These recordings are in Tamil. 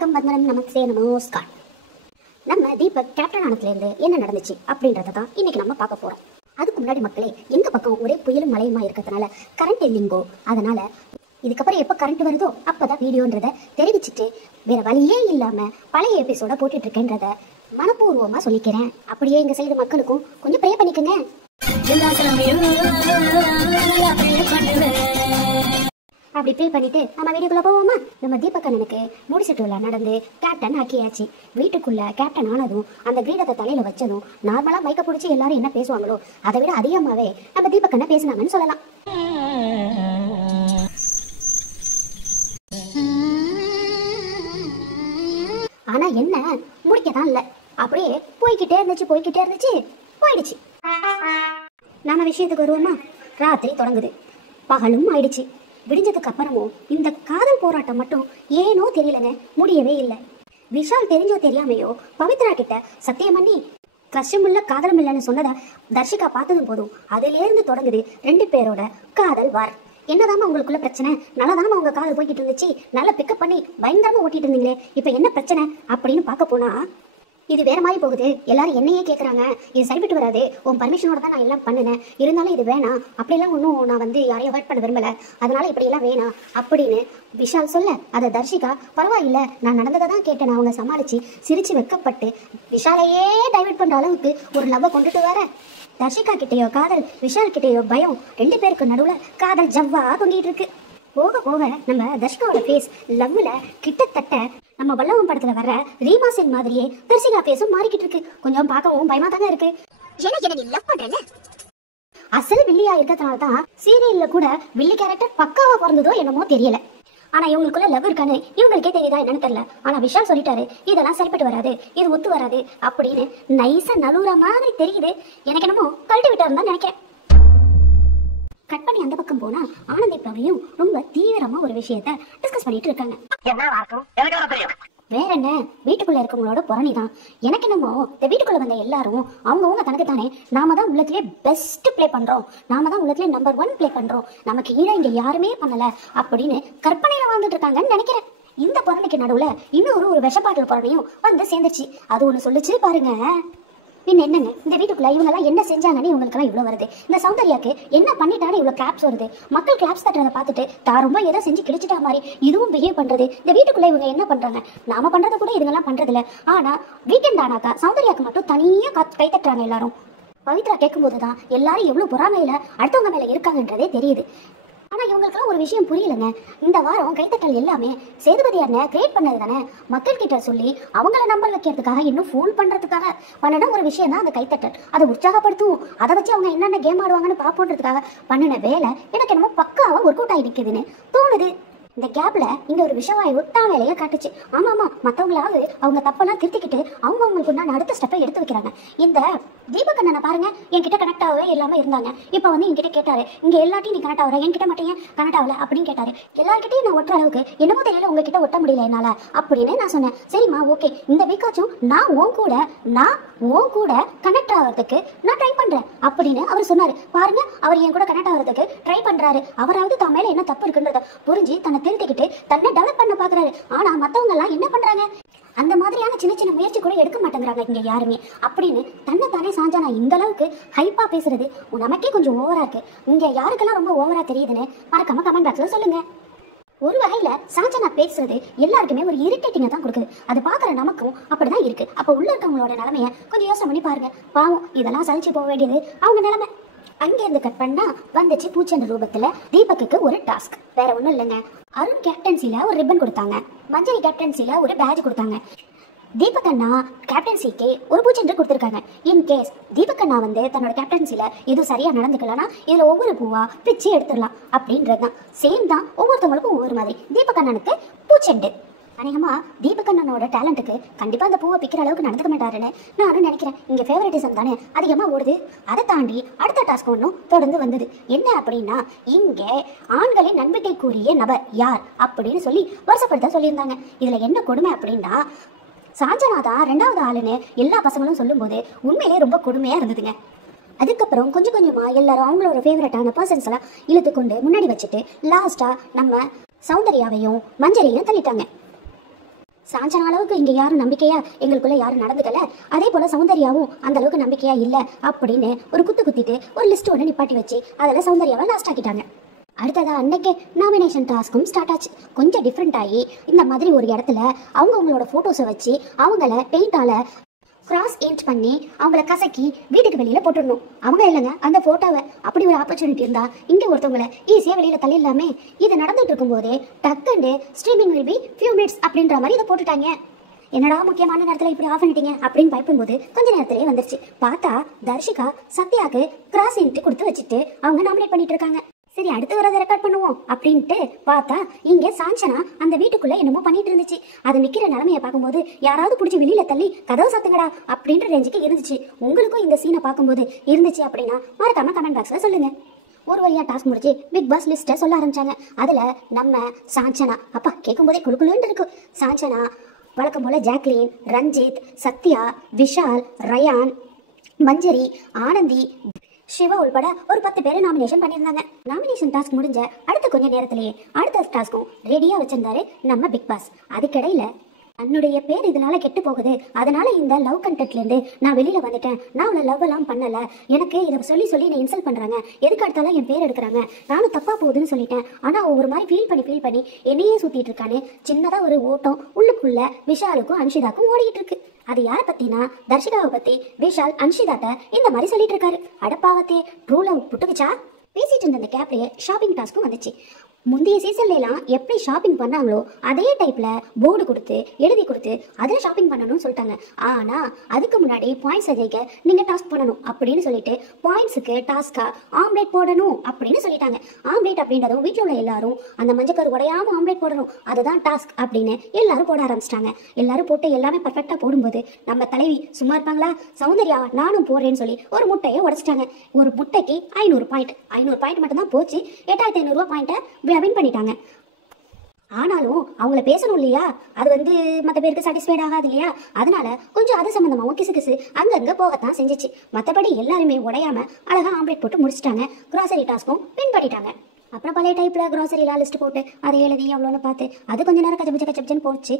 வணக்கம், வந்தனம், நமஸ்தே, நமஸ்கார். நம்ம தீபக் கேப்டன் ஆனதுலேருந்து என்ன நடந்துச்சு அப்படின்றத தான் இன்னைக்கு நம்ம பார்க்க போறோம். அதுக்கு முன்னாடி மக்களே, எங்க பக்கம் ஒரே புயலும் மழையுமா இருக்கிறதுனால கரண்ட் இல்லைங்கோ. அதனால இதுக்கப்புறம் எப்போ கரண்ட் வருதோ அப்பதான் வீடியோன்றதை தெரிவிச்சுட்டு வேற வழியே இல்லாம பழைய எபிசோட போட்டுட்டு இருக்கேன்றத மனப்பூர்வமா சொல்லிக்கிறேன். அப்படியே எங்க சைடு மக்களுக்கும் கொஞ்சம் ப்ரே பண்ணிக்கங்க. அப்படி ப்ரே பண்ணிட்டு நம்ம வீட்டுக்குள்ள போவோமா? நம்ம தீபக் அண்ணனுக்கு முடிச்சிட்டு விழா நடந்து கேப்டன் ஆக்கியாச்சு. வீட்டுக்குள்ள கேப்டன் ஆனதும் அந்த கிரீடத்தை தலையில வச்சதும் நார்மலா மைக்க பிடிச்சி எல்லாரும் என்ன பேசுவாங்களோ அதை விட அதிகமாவே நம்ம தீபக் அண்ணன் பேசினாங்கன்னு சொல்லலாம். ஆனா என்ன முடிக்கதான் இல்ல, அப்படியே போய்கிட்டே இருந்துச்சு போயிடுச்சு. நாம விஷயத்துக்கு வருவோமா? ராத்திரி தொடங்குது, பகலும் ஆயிடுச்சு. விடிஞ்சதுக்கு அப்புறமும் இந்த காதல் போராட்டம் மட்டும் ஏனோ தெரியலங்க, முடியவே இல்லை. விஷால் தெரிஞ்சோ தெரியாமையோ பவித்ரா கிட்ட சத்தியம் பண்ணி கஷ்டமுள்ள காதலும் இல்லைன்னு சொன்னதா தர்ஷிகா பார்த்ததும் போதும் அதிலேருந்து தொடங்குது ரெண்டு பேரோட காதல் வார். என்னதாமா உங்களுக்குள்ள பிரச்சனை? நல்லாதாமா உங்க காதல் போய்கிட்டு இருந்துச்சு, நல்லா பிக்கப் பண்ணி பயங்கரமா ஓட்டிட்டு இருந்தீங்களே, இப்ப என்ன பிரச்சனை அப்படின்னு பார்க்க போனா இது வேற மாதிரி போகுது. எல்லாரும் என்னையே கேட்குறாங்க, இது சரிப்பட்டு வராது, உன் பர்மிஷனோட தான் நான் எல்லாம் பண்ணினேன், இருந்தாலும் இது வேணாம், அப்படிலாம் ஒன்றும் நான் யாரையும் அவாய்ட் பண்ண விரும்பலை, அதனால இப்படியெல்லாம் வேணாம் அப்படின்னு விஷால் சொல்ல அதை தர்ஷிகா பரவாயில்லை நான் நடந்ததை தான் கேட்டேன் அவங்க சமாளித்து சிரித்து வெக்கப்பட்டு விஷாலையே டைவர்ட் பண்ணுற அளவுக்கு ஒரு லவ்வை கொண்டுட்டு வர தர்ஷிகா கிட்டேயோ காதல், விஷால் கிட்டேயோ பயம், ரெண்டு பேருக்கு நடுவில் காதல் ஜவ்வா தொங்கிட்டு இருக்கு. போக போக நம்ம தர்ஷிகாவோட ஃபேஸ் லவ்ல கிட்டத்தட்ட நம்ம வல்லவம் படத்துல வர்ற ரீமா சென் மாதிரியே தர்ஷிகா ஃபேஸும் மாறிக்கிட்டு இருக்கு. கொஞ்சம் பார்க்கவும் பயமா தாங்க இருக்கு. அசல் வில்லியா இருக்கிறதுனால தான் சீரியல்ல கூட வில்லி கேரக்டர் பக்காவா பிறந்ததோ என்னமோ தெரியல. ஆனா இவங்களுக்குள்ள லவ் இருக்கான்னு இவங்களுக்கே தெரியுதா என்னன்னு தெரியல. ஆனா விஷால் சொல்லிட்டாரு இதெல்லாம் சரிப்பட்டு வராது, இது ஒத்து வராது அப்படின்னு நைஸா நலுற மாதிரி தெரியுது. எனக்கு என்னமோ கழட்டி விட்டாருன்னு தான் நினைக்கிறேன். கட் பண்ணி அந்த பக்கம் போனா ஆனந்தி பிரபையும் ரொம்ப தீவிரமா ஒரு விஷயத்த டிஸ்கஸ் பண்ணிட்டு இருக்காங்க. வேற என்ன, வீட்டுக்குள்ள இருக்கவங்களோட புறணி தான். எனக்கு என்னமோ இந்த வீட்டுக்குள்ள வந்த எல்லாரும் அவங்கவுங்க தனக்கு தானே நாம தான் உள்ளத்திலே பெஸ்ட் பிளே பண்றோம், நாம தான் உள்ளத்திலே நம்பர் 1 பிளே பண்றோம், நமக்கு ஈழ இங்க யாருமே பண்ணல அப்படின்னு கற்பனையில வாழ்ந்துட்டு இருக்காங்கன்னு நினைக்கிறேன். இந்த புறணிக்கு நடுவுல இன்னொரு ஒரு விஷப்பாட்டல் புறணியும் வந்து சேர்ந்துச்சு. அது ஒண்ணு சொல்லிச்சு பாருங்க. பின் என்னங்க, இந்த வீட்டுக்குள்ள இவங்கெல்லாம் என்ன செஞ்சாங்கன்னு இவங்களுக்கெல்லாம் இவ்வளோ வருது? இந்த சௌந்தர்யாக்கு என்ன பண்ணிட்டான்னு இவ்வளோ கிளாப்ஸ் வருது? மக்கள் கிளாப்ஸ் தட்டுறதை பார்த்துட்டு தான் ரொம்ப ஏதோ செஞ்சு கிழிச்சிட்டா மாதிரி இதுவும் பிஹேவ் பண்றது. இந்த வீட்டுக்குள்ள இவங்க என்ன பண்றாங்க? நாம பண்றது கூட இதுங்கெல்லாம் பண்றது இல்லை. ஆனா வீக்கெண்ட் ஆனாக்கா சௌந்தர்யாக்கு மட்டும் தனியா கை தட்டுறாங்க எல்லாரும். பவித்ரா கேட்கும்போது தான் எல்லாரும் எவ்வளவு பொறாமையில அடுத்தவங்க மேல இருக்காங்கன்றதே தெரியுது. ஆனா இவங்களுக்கெல்லாம் ஒரு விஷயம் புரியலங்க. இந்த வாரம் கைத்தட்டல் எல்லாமே சேதுபதி அண்ணன் கிரியேட் பண்ணது தானே. மக்கள் கிட்ட சொல்லி அவங்கள நம்பர் வைக்கிறதுக்காக இன்னும் ஃபோன் பண்றதுக்காக பண்ணின ஒரு விஷயம் தான் அந்த கைத்தட்டல். அதை உற்சாகப்படுத்தும், அதை வச்சு அவங்க என்னென்ன கேம் ஆடுவாங்கன்னு பார்ப்போன்றதுக்காக பண்ணின வேலை எனக்கு என்னமோ பக்காவா ஒர்க் அவுட் ஆகிடுக்குதுன்னு தோணுது. இந்த கேப்ல இங்க ஒரு விஷவாயு தான் வேலையை காட்டுச்சு. ஆமா மத்தவங்களாவது அவங்க தப்பெல்லாம் திருத்திக்கிட்டு அவங்களுக்கு நான் அடுத்த ஸ்டெப்பை எடுத்து வைக்கிறாங்க. இந்த தீபக் அண்ணனை பாருங்க, என்கிட்ட கனெக்ட் ஆகவே இல்லாம இருந்தாங்க. இப்ப வந்து என்கிட்ட கேட்டாரு, இங்க எல்லாத்தையும் நீ கனெக்ட் ஆகுற, என்கிட்ட மட்டும் ஏன் கனெக்ட் ஆகல அப்படின்னு கேட்டாரு. எல்லார்கிட்டையும் நான் ஒட்டுற அளவுக்கு என்னமோ தெரியல உங்ககிட்ட ஒட்ட முடியல என்னால அப்படின்னு நான் சொன்னேன். சரிம்மா ஓகே, இந்த வீக்காச்சும் நான் உன் கூட கனெக்ட் ஆகிறதுக்கு நான் ட்ரை பண்றேன் அப்படின்னு அவர் சொன்னாரு. பாருங்க, அவர் என் கூட கனெக்ட் ஆகிறதுக்கு ட்ரை பண்றாரு. அவராவது தான் மேல என்ன தப்பு இருக்குன்றத புரிஞ்சு தன்னை திருத்திக்கிட்டு தன்னை டெவலப் பண்ண பாக்குறாரு. ஆனா மத்தவங்க எல்லாம் என்ன பண்றாங்க? அந்த மாதிரியான சின்ன சின்ன முயற்சி கூட எடுக்க மாட்டேங்கிறாங்க இங்க யாருமே அப்படின்னு தன்னை தானே சாஞ்சா. நான் இந்த அளவுக்கு ஹைப்பா பேசுறது நமக்கே கொஞ்சம் ஓவரா இருக்கு. இங்க யாருக்கெல்லாம் ரொம்ப ஓவரா தெரியுதுன்னு மறக்காம கமெண்ட் பாக்ஸ்ல சொல்லுங்க. ஒரு வகையில சாஞ்சனா பேசுறது எல்லாருக்குமே ஒரு இரிட்டேட்டிங்கா தான் கொடுக்குது. அது பாக்குற நமக்கும் அப்படிதான் இருக்கு. அப்ப உள்ள இருக்கவங்களோட நிலைமைய கொஞ்சம் யோசனை பண்ணி பாருங்க. பாவம், இதெல்லாம் சலிச்சு போக வேண்டியது அவங்க நிலைமை. அங்கேருந்து கட் பண்ணா வந்துச்சு பூச்சென்ற ரூபத்துல தீபக்கு ஒரு டாஸ்க். வேற ஒண்ணும் இல்லைங்க. அருண் கேப்டன்சில ஒரு ரிப்பன் கொடுத்தாங்க, மஞ்சரி கேப்டன்சில ஒரு பேட்ச் கொடுத்தாங்க. தீபக் அண்ணா கேப்டன்சிக்கு ஒரு பூச்சென்று கொடுத்துருக்காங்க. இன்கேஸ் தீபக் அண்ணா வந்து தன்னோட கேப்டன்சில எதுவும் சரியா நடந்துக்கலன்னா இதுல ஒவ்வொரு பூவா பிச்சு எடுத்துடலாம் அப்படின்றதுதான். சேம் தான், ஒவ்வொருத்தவங்களுக்கும் ஒவ்வொரு மாதிரி. தீபக் அண்ணனுக்கு பூச்செண்டு. அநேகமா தீபக் அண்ணனோட டேலண்ட்டுக்கு கண்டிப்பா அந்த பூவை பிக்கிற அளவுக்கு நடந்துக்க மாட்டாருன்னு நானும் நினைக்கிறேன். இங்க ஃபேவரட்டிசம் தானே அதிகமா ஓடுது. அதை தாண்டி அடுத்த டாஸ்க் ஒன்றும் தொடர்ந்து வந்தது. என்ன அப்படின்னா, இங்க ஆண்களின் நம்பிக்கைக்குரிய நபர் யார் அப்படின்னு சொல்லி வருஷப்படுத்த சொல்லியிருந்தாங்க. இதுல என்ன கொடுமை அப்படின்னா, சாஞ்சனா தான் 2வது ஆளுன்னு எல்லா பசங்களும் சொல்லும் போது உண்மையிலே ரொம்ப கொடுமையா இருந்ததுங்க. அதுக்கப்புறம் கொஞ்சம் கொஞ்சமா எல்லாரும் அவங்களோட ஃபேவரட்டான பர்சன்ஸ் எல்லாம் இழுத்து கொண்டு முன்னாடி வச்சுட்டு லாஸ்டா நம்ம சௌந்தர்யாவையும் மஞ்சரியும் தள்ளிட்டாங்க. சாஞ்சன அளவுக்கு இங்க யாரும் நம்பிக்கையா எங்களுக்குள்ள யாரும் நடந்துக்கல, அதே போல சௌந்தர்யாவும் அந்த அளவுக்கு நம்பிக்கையா இல்ல அப்படின்னு ஒரு குத்திட்டு ஒரு லிஸ்ட் ஒன்று நிப்பாட்டி வச்சு அதில் சௌந்தர்யாவை லாஸ்ட் ஆக்கிட்டாங்க. அடுத்ததா அன்னைக்கு நாமினேஷன் டாஸ்க்கும் ஸ்டார்ட் ஆச்சு. கொஞ்சம் டிஃப்ரெண்ட் ஆகி இந்த மாதிரி ஒரு இடத்துல அவங்களோட ஃபோட்டோஸை வச்சு அவங்கள பெயிண்டால கிராஸ் ஏஞ்ச் பண்ணி அவங்கள கசக்கி வீட்டுக்கு வெளியில போட்டுடணும். அவங்க இல்லைங்க, அந்த போட்டோவை அப்படி ஒரு ஆப்பர்ச்சுனிட்டி இருந்தா இங்க ஒருத்தவங்களை ஈஸியா வெளியில தள்ளிடலாமே. இது நடந்துட்டு இருக்கும் போதே டக்குன்னு streaming will be few minutes அப்படின்ற மாதிரி இதை போட்டுட்டாங்க. என்னடா முக்கியமான நேரத்தில் இப்படி ஆஃப் பண்ணிட்டீங்க அப்படின்னு பயப்படும்போது கொஞ்ச நேரத்திலேயே வந்துருச்சு. பார்த்தா தர்ஷிகா சத்யாவுக்கு கிராஸ் ஏஞ்ச் கொடுத்து வச்சுட்டு அவங்க நாமினேட் பண்ணிட்டு இருக்காங்க. சரி, அடுத்து வரதை ரெக்கார்ட் பண்ணுவோம் அப்படின்ட்டு பார்த்தா இங்க சாஞ்சனா அந்த வீட்டுக்குள்ள என்னமோ பண்ணிட்டு இருந்துச்சு. அது நிக்கிற நிலைமையை பார்க்கும்போது யாராவது பிடிச்சி வெளியில தள்ளி கதவு சாத்துங்கடா அப்படின்ற ரேஞ்சுக்கு இருந்துச்சு. உங்களுக்கும் இந்த சீனை பார்க்கும்போது இருந்துச்சு அப்படின்னா மறக்காம கமெண்ட் பாக்ஸ்ல சொல்லுங்க. ஒரு வழியா டாஸ்க் முடிச்சு பிக் பாஸ் லிஸ்ட்டை சொல்ல ஆரம்பிச்சாங்க. அதுல நம்ம சாஞ்சனா அப்பா கேட்கும் போதே குழுக்குழுன்னு இருக்கு. சாஞ்சனா வழக்கம் போல ஜாக்லின், ரஞ்சித், சத்யா, விஷால், ரயான், மஞ்சரி, ஆனந்தி, சிவா உள்பட ஒரு 10 பேரை நாமினேஷன் பண்ணியிருந்தாங்க. நாமினேஷன் டாஸ்க் முடிஞ்ச அடுத்த கொஞ்ச நேரத்திலேயே அடுத்த டாஸ்க்கும் ரெடியா வச்சிருந்தாரு நம்ம பிக் பாஸ். அதுக்கிடையில என்னுடைய பேர் இதனால கெட்டு போகுது, அதனால இந்த லவ் கண்டென்ட்ல இருந்து நான் வெளியில வந்துட்டேன், நான் அவளை லவ் எல்லாம் பண்ணல, எனக்கு இதை சொல்லி என்னை இன்சல்ட் பண்றாங்க, எதுக்கு அடுத்தாலும் என் பேர் எடுக்கிறாங்க, நானும் தப்பா போகுதுன்னு சொல்லிட்டேன், ஆனா ஒரு மாதிரி ஃபீல் பண்ணி என்னையே சுத்திட்டு இருக்கானு சின்னதா ஒரு ஓட்டம் உள்ளுக்குள்ள விஷாலுக்கும் அன்ஷிதாக்கும் ஓடிட்டு இருக்கு. அது யாரை பத்தினா தர்ஷிகாவை பத்தி விஷால் அன்ஷிதாட்ட இந்த மாதிரி சொல்லிட்டு இருக்காரு. அடப்பாவத்தே ட்ரூ லவ் புட்டுக்குச்சா. பேசிட்டு இருந்த அந்த கேப்லயே ஷாப்பிங் டாஸ்க்கும் வந்துச்சு. முந்தைய சீசன்லாம் எப்படி ஷாப்பிங் பண்ணாங்களோ அதே டைப்ல போர்டு கொடுத்து எழுதி கொடுத்து அதில் ஷாப்பிங் பண்ணணும்னு சொல்லிட்டாங்க. ஆனா அதுக்கு முன்னாடி பாயிண்ட்ஸ் அதிக நீங்க டாஸ்க் பண்ணணும் அப்படின்னு சொல்லிட்டு பாயிண்ட்ஸுக்கு டாஸ்கா ஆம்லேட் போடணும் அப்படின்னு சொல்லிட்டாங்க. ஆம்லேட் அப்படின்றதும் வீட்டில் உள்ள எல்லாரும் அந்த மஞ்சக்கரு உடையாம ஆம்லேட் போடணும், அதுதான் டாஸ்க் அப்படின்னு எல்லாரும் போட ஆரம்பிச்சிட்டாங்க. எல்லாரும் போட்டு எல்லாமே பர்ஃபெக்டா போடும்போது நம்ம தலைவி சும்மா இருப்பாங்களா, சௌந்தர்யா நானும் போடுறேன்னு சொல்லி ஒரு முட்டையை உடைச்சிட்டாங்க. ஒரு முட்டைக்கு 500 பாயிண்ட் மட்டும் தான் போச்சு. 8500 பாயிண்ட்டை வின் பண்ணிட்டாங்க. ஆனாலும் அவங்கள பேசணும் இல்லையா, அது மற்ற பேருக்கு சாட்டிஸ்ஃபைட் ஆகாது இல்லையா, அதனால கொஞ்சம் அது சம்பந்தமாவும் கிசு அங்கங்க போகத்தான் செஞ்சிச்சு. மற்றபடி எல்லாருமே உடையாம அழகா ஆம்லேட் போட்டு முடிச்சிட்டாங்க. கிராசரி டாஸ்க்கும் வின் பண்ணிட்டாங்க. அப்புறம் பழைய டைப்ல கிராசரிலாம் லிஸ்ட் போட்டு அதை எழுதி எவ்வளோன்னு பார்த்து அது கொஞ்ச நேரம் கச்சபிச்சன்னு போச்சு.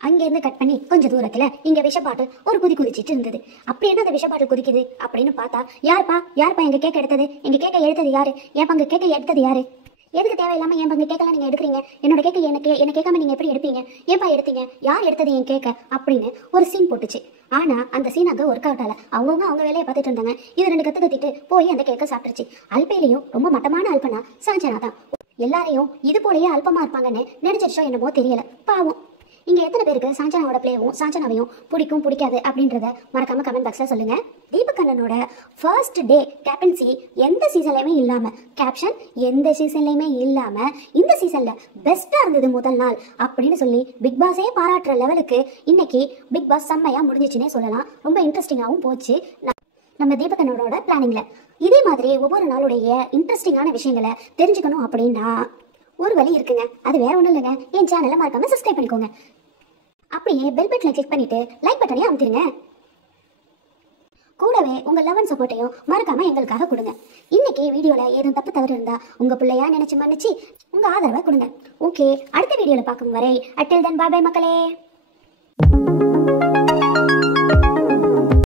அங்கேருந்து கட் பண்ணி கொஞ்சம் தூரத்தில் இங்கே விஷ பாட்டில் ஒரு குதிச்சிட்டு இருந்தது. அப்படி என்ன அந்த விஷ பாட்டில் குதிக்குது அப்படின்னு பார்த்தா யாருப்பா எங்கள் கேட்க எடுத்தது, எங்கள் கேட்க எடுத்தது யாரு, என் பங்கு கேட்க எடுத்தது யாரு, எதுக்கு தேவையில்லாமல் என் பங்கு கேட்கலாம் நீங்கள் எடுக்கிறீங்க, என்னோட கேட்க என்ன கேட்காம நீங்கள் எப்படி எடுப்பீங்க, ஏன்பா எடுத்தீங்க, யார் எடுத்தது என் கேட்க அப்படின்னு ஒரு சீன் போட்டுச்சு. ஆனால் அந்த சீன் அங்கே ஒர்க் அவுட் ஆகல. அவங்க வேலையை பார்த்துட்டு இருந்தாங்க. இது 2 கத்திட்டு போய் அந்த கேட்க சாப்பிட்டுருச்சு. அல்பையிலையும் ரொம்ப மட்டமான அல்பனா சாஞ்சனா தான். எல்லாரையும் இது போலயே அல்பமாக இருப்பாங்கன்னு நினைச்சிருச்சோ என்னமோ தெரியல பாவம். இங்க எத்தனை பேருக்கு சாஞ்சனாவோட பிளேவும் சாஞ்சனாவையும் பிடிக்காது அப்படின்றத மறக்காம கமெண்ட் பாக்ஸ்ல சொல்லுங்க. தீபக் அண்ணனோட ஃபர்ஸ்ட் டே கேப்டன்சி எந்த சீசன்லயுமே இல்லாம, கேப்ஷன் எந்த சீசன்லயுமே இல்லாம இந்த சீசன்ல பெஸ்டா இருந்தது முதல் நாள் அப்படின்னு சொல்லி பிக் பாஸே பாராட்டுற லெவலுக்கு இன்னைக்கு பிக் பாஸ் செம்மையா முடிஞ்சிச்சுன்னே சொல்லலாம். ரொம்ப இன்ட்ரெஸ்டிங்காகவும் போச்சு நம்ம தீபக் அண்ணனோட பிளானிங்ல. இதே மாதிரி ஒவ்வொரு நாளுடைய இன்ட்ரெஸ்டிங்கான விஷயங்களை தெரிஞ்சுக்கணும் அப்படின்னா ஒரு வழி இருக்குங்க. அது வேற ஒன்றும் இல்லைங்க, என் சேனலை மறக்காம சப்ஸ்கிரைப் பண்ணிக்கோங்க. அப்படியே பெல் பட்டனை கிளிக் பண்ணிட்டு லைக் பட்டனையும் அமுத்திருங்க. கூடவே உங்க லவ் அண்ட் சப்போர்ட்டையும் மறக்காம எங்களுக்காக கொடுங்க. இன்னைக்கு வீடியோல ஏதும் தப்பு தவறு இருந்தா உங்க பிள்ளையா நினைச்சு மன்னிச்சு உங்க ஆதரவை கொடுங்க. ஓகே, அடுத்த வீடியோல பார்க்கும் வரை அட்டில் தென் பாய் பாய் மக்களே.